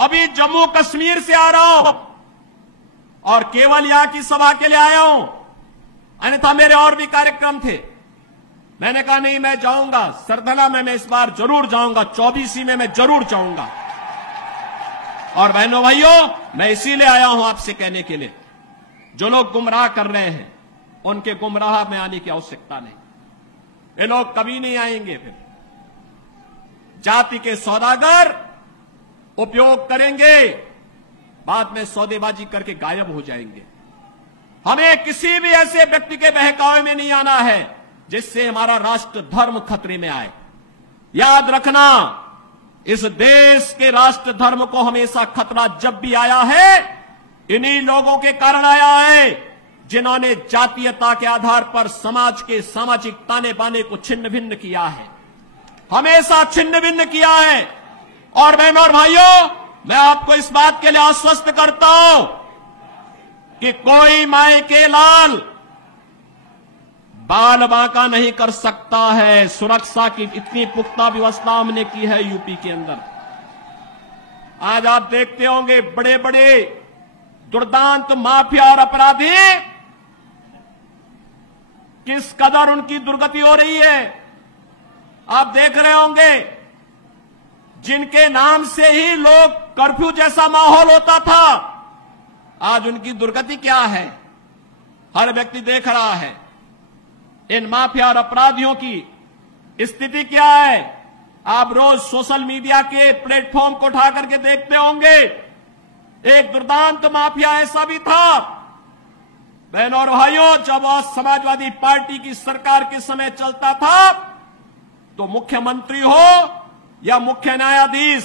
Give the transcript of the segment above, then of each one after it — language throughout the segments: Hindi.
अभी जम्मू कश्मीर से आ रहा हूं और केवल यहां की सभा के लिए आया हूं, अन्यथा मेरे और भी कार्यक्रम थे। मैंने कहा नहीं, मैं जाऊंगा सरधना में, मैं इस बार जरूर जाऊंगा, 24 में मैं जरूर जाऊंगा। और बहनों भाइयों, मैं इसीलिए आया हूं आपसे कहने के लिए, जो लोग गुमराह कर रहे हैं उनके गुमराह में आने की आवश्यकता नहीं। ये लोग कभी नहीं आएंगे। फिर जाति के सौदागर उपयोग करेंगे, बाद में सौदेबाजी करके गायब हो जाएंगे। हमें किसी भी ऐसे व्यक्ति के बहकावे में नहीं आना है जिससे हमारा राष्ट्र धर्म खतरे में आए। याद रखना, इस देश के राष्ट्र धर्म को हमेशा खतरा जब भी आया है, इन्हीं लोगों के कारण आया है जिन्होंने जातीयता के आधार पर समाज के सामाजिक ताने बाने को छिन्न भिन्न किया है, हमेशा छिन्न भिन्न किया है। और बहनों और भाइयों, मैं आपको इस बात के लिए आश्वस्त करता हूं कि कोई माय के लाल बाल बांका नहीं कर सकता है। सुरक्षा की इतनी पुख्ता व्यवस्था हमने की है यूपी के अंदर। आज आप देखते होंगे बड़े बड़े दुर्दांत माफिया और अपराधी किस कदर उनकी दुर्गति हो रही है। आप देख रहे होंगे, जिनके नाम से ही लोग कर्फ्यू जैसा माहौल होता था, आज उनकी दुर्गति क्या है, हर व्यक्ति देख रहा है। इन माफिया और अपराधियों की स्थिति क्या है, आप रोज सोशल मीडिया के प्लेटफॉर्म को उठा करके देखते होंगे। एक दुर्दांत माफिया ऐसा भी था, बहनों और भाइयों, जब समाजवादी पार्टी की सरकार के समय चलता था तो मुख्यमंत्री हो या मुख्य न्यायाधीश,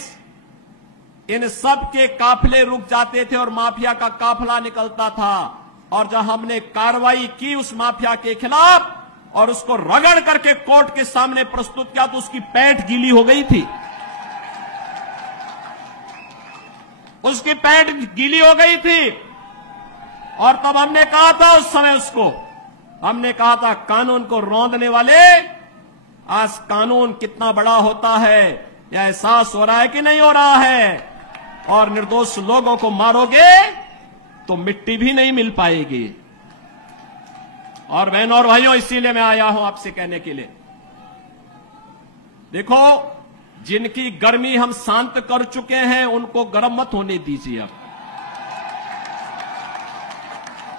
इन सब के काफिले रुक जाते थे और माफिया का काफिला निकलता था। और जब हमने कार्रवाई की उस माफिया के खिलाफ और उसको रगड़ करके कोर्ट के सामने प्रस्तुत किया तो उसकी पैंट गीली हो गई थी, उसकी पैंट गीली हो गई थी। और तब हमने कहा था, उस समय उसको हमने कहा था, कानून को रौंदने वाले, आज कानून कितना बड़ा होता है यह एहसास हो रहा है कि नहीं हो रहा है। और निर्दोष लोगों को मारोगे तो मिट्टी भी नहीं मिल पाएगी। और बहनों और भाइयों, इसीलिए मैं आया हूं आपसे कहने के लिए, देखो, जिनकी गर्मी हम शांत कर चुके हैं उनको गर्म मत होने दीजिए। अब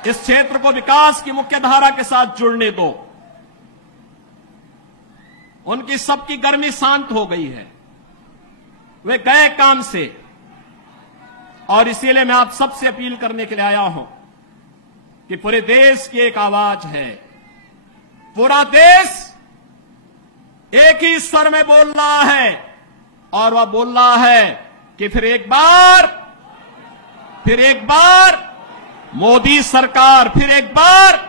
इस क्षेत्र को विकास की मुख्य धारा के साथ जुड़ने दो। उनकी सबकी गर्मी शांत हो गई है, वे गए काम से। और इसीलिए मैं आप सबसे अपील करने के लिए आया हूं कि पूरे देश की एक आवाज है, पूरा देश एक ही स्वर में बोल रहा है। और वह बोल रहा है कि फिर एक बार मोदी सरकार, फिर एक बार